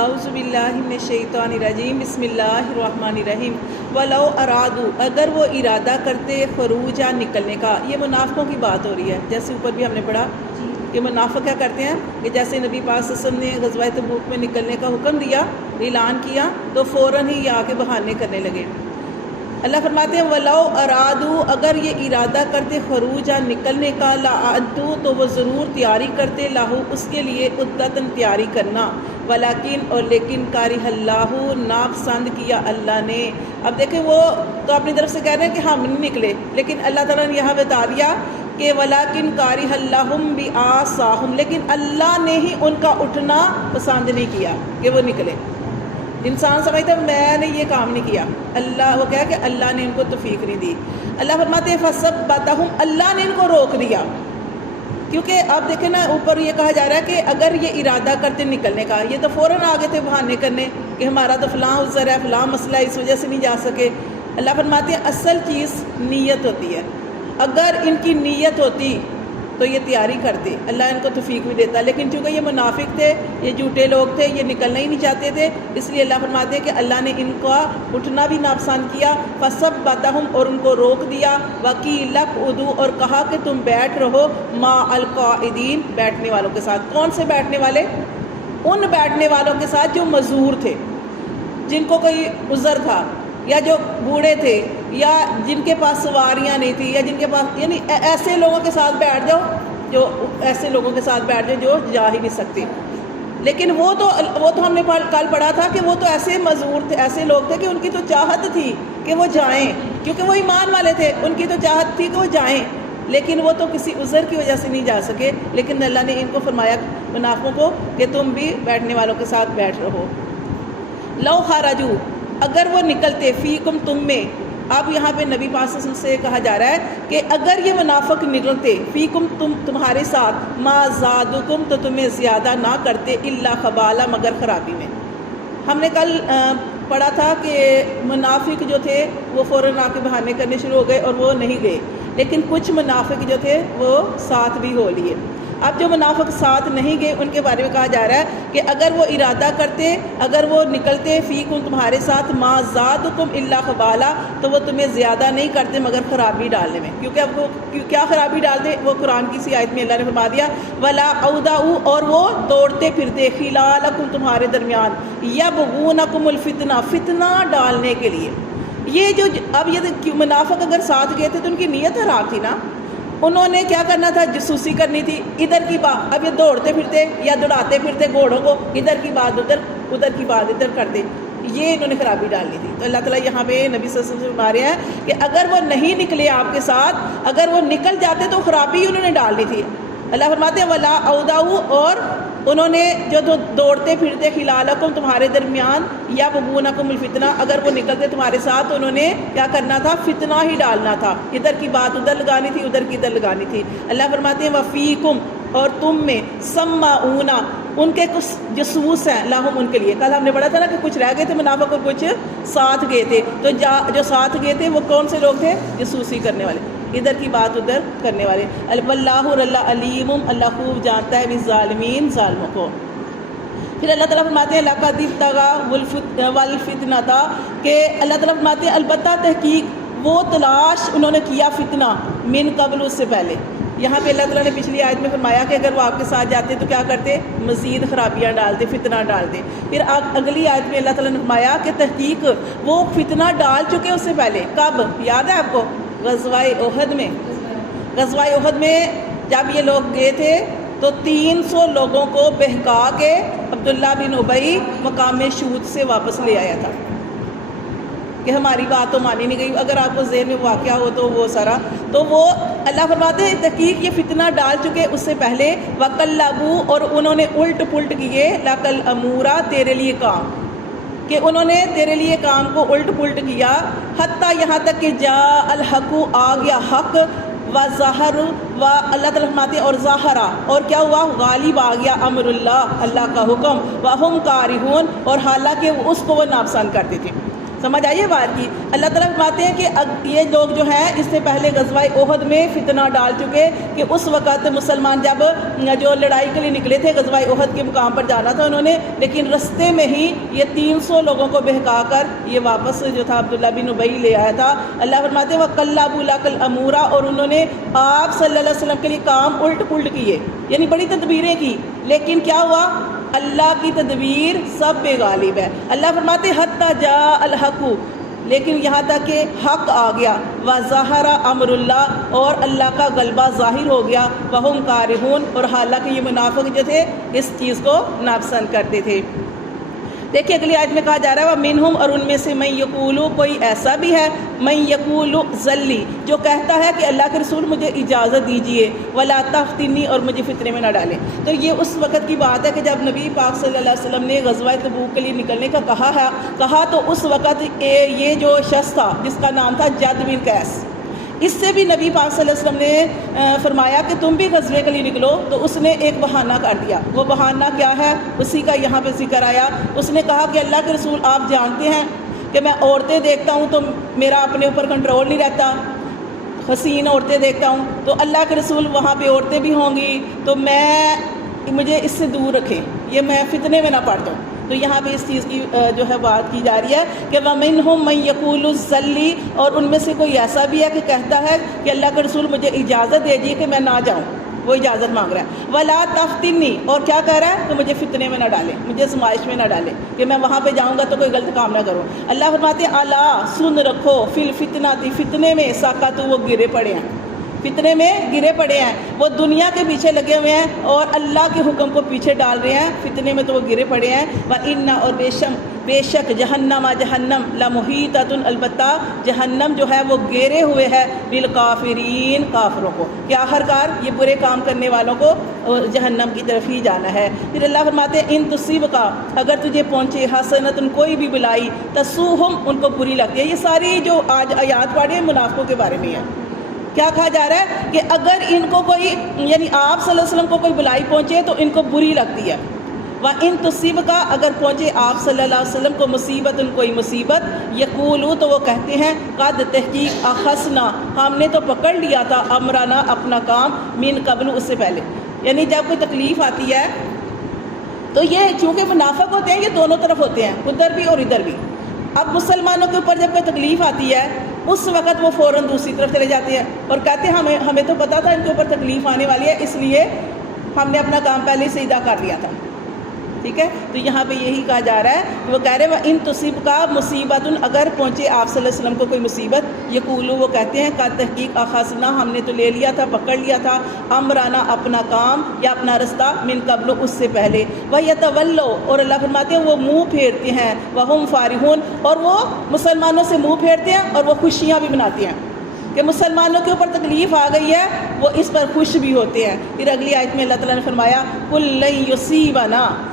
اعوذ باللہ من الشیطان الرجیم بسم اللہ الرحمن الرحیم ولو ارادو اگر وہ ارادہ کرتے خروجا نکلنے کا. یہ منافقوں کی بات ہو رہی ہے، جیسے اوپر بھی ہم نے پڑھا کہ منافق کیا کرتے ہیں کہ جیسے نبی پاک صلی اللہ علیہ وسلم نے غزوہ تبوک میں نکلنے کا حکم دیا، اعلان کیا، تو فوراً ہی یہ آ کے بہانے کرنے لگے. اللہ فرماتے ہیں ولو ارادو اگر یہ ارادہ کرتے خروجا نکلنے کا لعدو تو وہ ضرور تیاری کرتے لاہو اس کے لیے عدتاً تیاری کرنا، ولیکن اور لیکن کارہ اللہ ناپسند کیا اللہ نے. اب دیکھیں وہ تو اپنی طرف سے کہہ رہے ہیں کہ ہم نہیں نکلے، لیکن اللہ تعالیٰ نے یہاں بتا دیا کہ ولیکن کارہ اللہم بعاصاہم، لیکن اللہ نے ہی ان کا اٹھنا پسند نہیں کیا کہ وہ نکلے. انسان سمجھتا ہے میں نے یہ کام نہیں کیا، اللہ وہ کہا کہ اللہ نے ان کو توفیق نہیں دی. اللہ فرماتے ہیں فثبتہم، اللہ نے ان کو روک دیا. کیونکہ اب دیکھیں نا اوپر یہ کہا جا رہا ہے کہ اگر یہ ارادہ کرتے نکلنے کا، یہ تو فوراً آگے تھے بہانے کرنے کہ ہمارا تو فلاں عذر ہے، فلاں مسئلہ ہے، اس وجہ سے نہیں جا سکے. اللہ فرماتے ہیں اصل چیز نیت ہوتی ہے. اگر ان کی نیت ہوتی تو یہ تیاری کرتے، اللہ ان کو توفیق بھی دیتا. لیکن چونکہ یہ منافق تھے، یہ جھوٹے لوگ تھے، یہ نکلنا ہی نہیں چاہتے تھے، اس لیے اللہ فرماتے ہیں کہ اللہ نے ان کا اٹھنا بھی ناپسند کیا. فثبتہم اور ان کو روک دیا. وقیل اقعدوا اور کہا کہ تم بیٹھ رہو مع القاعدین بیٹھنے والوں کے ساتھ. کون سے بیٹھنے والے؟ ان بیٹھنے والوں کے ساتھ جو معذور تھے، جن کو کوئی عذر تھا، یا جو بوڑھے تھے، یا جن کے پاس سواریاں نہیں تھی، یا جن کے پاس، یعنی ایسے لوگوں کے ساتھ بیٹھ جاؤ جو ایسے لوگوں کے ساتھ بیٹھ جاؤ جو جا ہی نہیں سکتے. لیکن وہ تو ہم نے کل پڑھا تھا کہ وہ تو ایسے معذور تھے، ایسے لوگ تھے کہ ان کی تو چاہت تھی کہ وہ جائیں، کیونکہ وہ ایمان والے تھے، ان کی تو چاہت تھی کہ وہ جائیں، لیکن وہ تو کسی عذر کی وجہ سے نہیں جا سکے. لیکن اللہ نے ان کو فرمایا منافقوں کو کہ تم بھی بیٹھنے والوں کے ساتھ بیٹھ رہو. لو خرجوا اگر وہ نکلتے فیکم تم میں. اب یہاں پہ نبی پاک صلی اللہ علیہ وسلم سے کہا جا رہا ہے کہ اگر یہ منافق نکلتے فیکم تمہارے ساتھ ما زادکم تو تمہیں زیادہ نہ کرتے الا خبالا مگر خرابی میں. ہم نے کل پڑھا تھا کہ منافق جو تھے وہ فوراً آ کے بہانے کرنے شروع ہو گئے اور وہ نہیں گئے، لیکن کچھ منافق جو تھے وہ ساتھ بھی ہو لیے. اب جو منافق ساتھ نہیں گئے ان کے بارے میں کہا جا رہا ہے کہ اگر وہ ارادہ کرتے، اگر وہ نکلتے فیکم تمہارے ساتھ ما زادکم الا خبالا تو وہ تمہیں زیادہ نہیں کرتے مگر خرابی ڈالنے میں. کیونکہ اب وہ کیا خرابی ڈالتے؟ وہ قرآن کی سی آیت میں اللہ نے فرما دیا ولا اودعوا اور وہ دوڑتے پھرتے خلالکم تمہارے درمیان یبغونکم الفتنہ فتنہ ڈالنے کے لیے. یہ جو اب یہ منافق اگر ساتھ گئے تھے تو ان کی نیت خراب تھی نا. انہوں نے کیا کرنا تھا؟ جاسوسی کرنی تھی. ادھر کی بات، اب یہ دوڑتے پھرتے یا دوڑاتے پھرتے گھوڑوں کو، ادھر کی بات ادھر، ادھر کی بات ادھر کرتے. یہ انہوں نے خرابی ڈالنی تھی. تو اللہ تعالیٰ یہاں پہ نبی صلی اللہ علیہ وسلم سے فرما رہے ہیں کہ اگر وہ نہیں نکلے آپ کے ساتھ، اگر وہ نکل جاتے تو خرابی انہوں نے ڈالنی تھی. اللہ فرماتے ہیں ولا اودعوا اور انہوں نے جو دوڑتے پھرتے خلالکم تمہارے درمیان یبغونکم الفتنہ اگر وہ نکلتے تمہارے ساتھ تو انہوں نے کیا کرنا تھا؟ فتنہ ہی ڈالنا تھا. ادھر کی بات ادھر لگانی تھی، ادھر کی ادھر لگانی تھی. اللہ فرماتے ہیں وفیکم اور تم میں سماعون ان کے کچھ جاسوس ہیں لہم ان کے لیے. کل ہم نے پڑھا تھا نا کہ کچھ رہ گئے تھے منافق اور کچھ ساتھ گئے تھے. تو جو ساتھ گئے تھے وہ کون سے لوگ تھے؟ جاسوسی کرنے والے، ادھر کی بات ادھر کرنے والے. واللہ اللہ علیم اللہ خوب جانتا ہے بالظالمین ظالموں کو. پھر اللہ تعالیٰ فرماتے ہیں لقد ابتغوا والفتنۃ کہ اللہ تعالیٰ فرماتے ہیں البتہ تحقیق وہ تلاش انہوں نے کیا فتنہ من قبل اس سے پہلے. یہاں پہ اللہ تعالیٰ نے پچھلی آیت میں فرمایا کہ اگر وہ آپ کے ساتھ جاتے تو کیا کرتے؟ مزید خرابیاں ڈالتے، فتنہ ڈالتے. پھر اگلی آیت میں اللہ تعالیٰ نے فرمایا کہ تحقیق وہ فتنہ ڈال چکے اس سے پہلے. کب؟ یاد ہے آپ کو؟ غزوہ احد میں. غزوہ احد میں جب یہ لوگ گئے تھے تو 300 لوگوں کو بہکا کے عبداللہ بن ابی مقام شہود سے واپس لے آیا تھا کہ ہماری بات تو مانی نہیں گئی. اگر آپ کو ذہن میں واقعہ ہو تو وہ سارا تو وہ اللہ فرماتے ہیں تحقیق یہ فتنہ ڈال چکے اس سے پہلے. وَقَلَّبُوا اور انہوں نے الٹ پلٹ کیے لَقَلْ أَمُورَ تیرے لیے کام، کہ انہوں نے تیرے لیے کام کو الٹ پلٹ کیا. حتیٰ یہاں تک کہ جاء الحق آ گیا حق وظہر و اللہ تعالیٰ فرماتے ہیں اور ظاہرہ اور کیا ہوا؟ غالب آ گیا امر اللہ اللہ کا حکم وہم کارہون اور حالانکہ اس کو وہ ناپسند کرتے تھے. سمجھ آئیے بات کی. اللہ تعالیٰ فرماتے ہیں کہ یہ لوگ جو ہیں اس سے پہلے غزوہ احد میں فتنہ ڈال چکے کہ اس وقت مسلمان جب جو لڑائی کے لیے نکلے تھے غزوہ احد کے مقام پر جانا تھا انہوں نے، لیکن رستے میں ہی یہ 300 لوگوں کو بہکا کر یہ واپس جو تھا عبداللہ بن ابی لے آیا تھا. اللہ فرماتے ہیں وَقَلَّبُوا لَكَ الْأَمُورَ، اور انہوں نے آپ صلی اللہ علیہ وسلم کے لیے کام الٹ پلٹ کیے، یعنی بڑی تدبیریں کی، لیکن کیا ہوا؟ اللہ کی تدبیر سب پہ غالب ہے. اللہ فرماتے حتی جاء الحق، لیکن یہاں تک کہ حق آ گیا، وظہر امر اللہ، اور اللہ کا غلبہ ظاہر ہو گیا، وہم کارہون، اور حالانکہ یہ منافق جو تھے اس چیز کو ناپسند کرتے تھے. دیکھیے اگلی آیت میں کہا جا رہا ہے وَمِنْهُمْ، اور ان میں سے من یقولو، کوئی ایسا بھی ہے، من یقولو ذلی، جو کہتا ہے کہ اللہ کے رسول مجھے اجازت دیجئے، ولا تفتنی، اور مجھے فتنے میں نہ ڈالیں. تو یہ اس وقت کی بات ہے کہ جب نبی پاک صلی اللہ علیہ وسلم نے غزوہ تبوک کے لیے نکلنے کا کہا تو اس وقت یہ جو شخص تھا جس کا نام تھا جد بن قیس، اس سے بھی نبی پاک صلی اللہ علیہ وسلم نے فرمایا کہ تم بھی غزوے کے لیے نکلو. تو اس نے ایک بہانہ کر دیا. وہ بہانہ کیا ہے؟ اسی کا یہاں پہ ذکر آیا. اس نے کہا کہ اللہ کے رسول آپ جانتے ہیں کہ میں عورتیں دیکھتا ہوں تو میرا اپنے اوپر کنٹرول نہیں رہتا، حسین عورتیں دیکھتا ہوں، تو اللہ کے رسول وہاں پہ عورتیں بھی ہوں گی تو مجھے اس سے دور رکھیں، یہ میں فتنے میں نہ پڑ جاؤں. تو یہاں پہ اس چیز کی جو ہے بات کی جا رہی ہے کہ وَمِنْهُمْ مَن يَقُولُ ذَلِّ، اور ان میں سے کوئی ایسا بھی ہے کہ کہتا ہے کہ اللہ کے رسول مجھے اجازت دے دیجیے کہ میں نہ جاؤں، وہ اجازت مانگ رہا ہے. وَلَا تَفْتِنِّي، اور کیا کہہ رہا ہے کہ مجھے فتنے میں نہ ڈالیں، مجھے آزمائش میں نہ ڈالیں کہ میں وہاں پہ جاؤں گا تو کوئی غلط کام نہ کروں. اللہ فرماتے ہیں الا، سن رکھو، فی الفتنۃ، فتنے میں سقطوا، وہ گرے پڑے ہیں، فتنے میں گرے پڑے ہیں، وہ دنیا کے پیچھے لگے ہوئے ہیں اور اللہ کے حکم کو پیچھے ڈال رہے ہیں، فتنے میں تو وہ گرے پڑے ہیں. وَإِنَّ، اور بے شک جہنم لَمُحِيطَةٌ، البتہ جہنم جو ہے وہ گھیرے ہوئے ہے بالکافرین، کافروں کو، کہ آخرکار یہ برے کام کرنے والوں کو جہنم کی طرف ہی جانا ہے. پھر اللہ فرماتے ہیں ان تصیبکا، اگر تجھے پہنچے حسنۃ، کوئی بھی بلائی، تسوہم، ان کو بری لگتی ہے. یہ ساری جو آج آیات پڑھے منافقوں کے بارے میں ہے. کیا کہا جا رہا ہے کہ اگر ان کو کوئی، یعنی آپ صلی اللہ علیہ وسلم کو کوئی بلائی پہنچے تو ان کو بری لگتی ہے. وَإِن تُصِبْكَ، اگر پہنچے آپ صلی اللہ علیہ وسلم کو مصیبت، کوئی مصیبت، یقولو، تو وہ کہتے ہیں قد، تحقیق، اخذنا، ہم نے تو پکڑ لیا تھا، امرنا، اپنا کام، من قبل، اس سے پہلے. یعنی جب کوئی تکلیف آتی ہے تو یہ چونکہ منافق ہوتے ہیں، یہ دونوں طرف ہوتے ہیں، ادھر بھی اور ادھر بھی. اب مسلمانوں کے اوپر جب کوئی تکلیف آتی ہے اس وقت وہ فوراً دوسری طرف چلے جاتے ہیں اور کہتے ہیں ہمیں تو پتہ تھا ان کے اوپر تکلیف آنے والی ہے، اس لیے ہم نے اپنا کام پہلے سے ادا کر لیا تھا. ٹھیک ہے، تو یہاں پہ یہی کہا جا رہا ہے کہ وہ کہہ رہے ہیں ان تصیبکا مصیبت، اگر پہنچے آپ صلی اللہ علیہ وسلم کو کوئی مصیبت، یقولو، وہ کہتے ہیں کا تحقیق اخذنا، ہم نے تو لے لیا تھا، پکڑ لیا تھا، امرانا، اپنا کام یا اپنا رستہ، من قبل، اس سے پہلے. وَيَتَوَلَّوْا، اور اللہ فرماتے ہیں وہ منہ پھیرتے ہیں، وَهُمْ فَارِحُونَ، اور وہ مسلمانوں سے منہ پھیرتے ہیں اور وہ خوشیاں بھی مناتے ہیں کہ مسلمانوں کے اوپر تکلیف آ گئی ہے، وہ اس پر خوش بھی ہوتے ہیں. پھر اگلی آیت میں اللہ تعالیٰ نے فرمایا قُل لَن يُصِيبَنَا،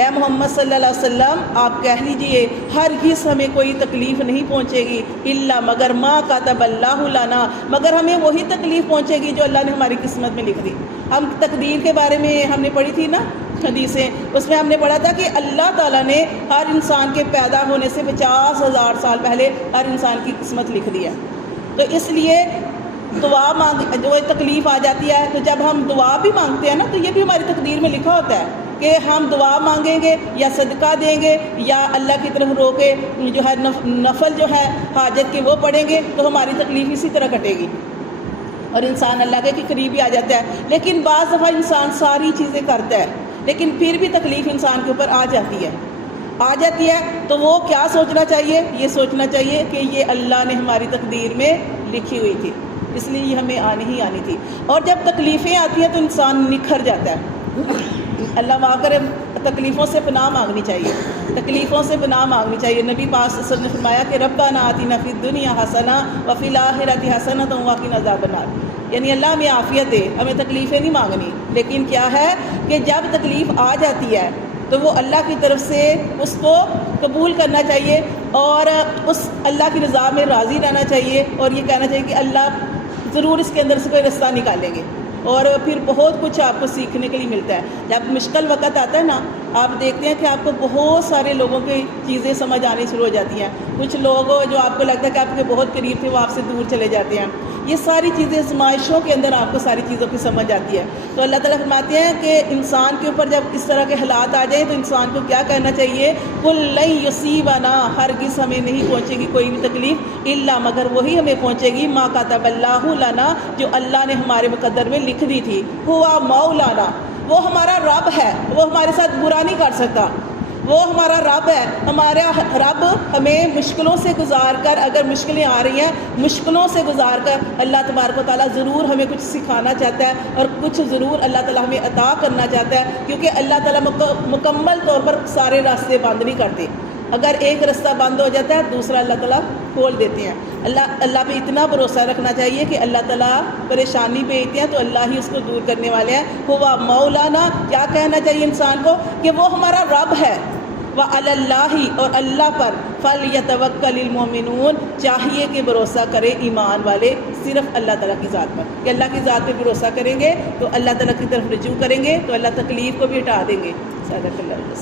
اے محمد صلی اللہ علیہ وسلم آپ کہہ لیجئے ہرگز ہمیں کوئی تکلیف نہیں پہنچے گی، الا، مگر، ما کتب اللہ لنا، مگر ہمیں وہی تکلیف پہنچے گی جو اللہ نے ہماری قسمت میں لکھ دی. ہم تقدیر کے بارے میں ہم نے پڑھی تھی نا حدیثیں، اس میں ہم نے پڑھا تھا کہ اللہ تعالیٰ نے ہر انسان کے پیدا ہونے سے 50,000 سال پہلے ہر انسان کی قسمت لکھ دی ہے. تو اس لیے دعا جو تکلیف آ جاتی ہے تو جب ہم دعا بھی مانگتے ہیں نا تو یہ بھی ہماری تقدیر میں لکھا ہوتا ہے کہ ہم دعا مانگیں گے یا صدقہ دیں گے یا اللہ کی طرف رو کے جو ہے نفل جو ہے حاجت کے وہ پڑھیں گے تو ہماری تکلیف اسی طرح کٹے گی اور انسان اللہ کے قریب ہی آ جاتا ہے. لیکن بعض دفعہ انسان ساری چیزیں کرتا ہے لیکن پھر بھی تکلیف انسان کے اوپر آ جاتی ہے تو وہ کیا سوچنا چاہیے؟ یہ سوچنا چاہیے کہ یہ اللہ نے ہماری تقدیر میں لکھی ہوئی تھی، اس لیے یہ ہمیں آنی ہی آنی تھی. اور جب تکلیفیں آتی ہیں تو انسان نکھر جاتا ہے. اللہ معاف کرے، تکلیفوں سے پناہ مانگنی چاہیے، تکلیفوں سے پناہ مانگنی چاہیے. نبی پاک صلی اللہ علیہ وسلم نے فرمایا کہ ربنا آتنا فی الدنیا حسنہ وفی الآخرۃ حسنۃ وقنا عذاب النار، یعنی اللہ ہمیں عافیت دے، ہمیں تکلیفیں نہیں مانگنی. لیکن کیا ہے کہ جب تکلیف آ جاتی ہے تو وہ اللہ کی طرف سے اس کو قبول کرنا چاہیے اور اس اللہ کی رضا میں راضی رہنا چاہیے اور یہ کہنا چاہیے کہ اللہ ضرور اس کے اندر سے کوئی رستہ نکالیں گے. اور پھر بہت کچھ آپ کو سیکھنے کے لیے ملتا ہے. جب مشکل وقت آتا ہے نا آپ دیکھتے ہیں کہ آپ کو بہت سارے لوگوں کی چیزیں سمجھ آنی شروع ہو جاتی ہیں. کچھ لوگ جو آپ کو لگتا ہے کہ آپ کے بہت قریب تھے وہ آپ سے دور چلے جاتے ہیں. یہ ساری چیزیں آزمائشوں کے اندر آپ کو ساری چیزوں کی سمجھ آتی ہے. تو اللہ تعالیٰ فرماتے ہیں کہ انسان کے اوپر جب اس طرح کے حالات آ جائیں تو انسان کو کیا کہنا چاہیے؟ قُل لَن يُصِيبَنَا، ہرگز ہمیں نہیں پہنچے گی کوئی بھی تکلیف، الا مگر وہی ہمیں پہنچے گی ما كتب اللہ لنا، جو اللہ نے ہمارے مقدر میں لکھ دی تھی. ہوا مولانا، وہ ہمارا رب ہے، وہ ہمارے ساتھ برا نہیں کر سکتا، وہ ہمارا رب ہے. ہمارا رب ہمیں مشکلوں سے گزار کر، اگر مشکلیں آ رہی ہیں مشکلوں سے گزار کر اللہ تبارک و تعالیٰ ضرور ہمیں کچھ سکھانا چاہتا ہے اور کچھ ضرور اللہ تعالیٰ ہمیں عطا کرنا چاہتا ہے، کیونکہ اللہ تعالیٰ مکمل طور پر سارے راستے بند نہیں کرتے. اگر ایک راستہ بند ہو جاتا ہے دوسرا اللہ تعالیٰ کھول دیتے ہیں. اللہ پہ اتنا بھروسہ رکھنا چاہیے کہ اللہ تعالیٰ پریشانی بھیجتے ہیں تو اللہ ہی اس کو دور کرنے والے ہیں. ہوا مولانا، کیا کہنا چاہیے انسان کو؟ کہ وہ ہمارا رب ہے. وعلی اللہ، اور اللہ پر فلیتوکل المؤمنون، چاہیے کہ بھروسہ کرے ایمان والے صرف اللہ تعالیٰ کی ذات پر. کہ اللہ کی ذات پہ بھروسہ کریں گے تو اللہ تعالیٰ کی طرف رجوع کریں گے تو اللہ تکلیف کو بھی ہٹا دیں گے. صدق اللہ.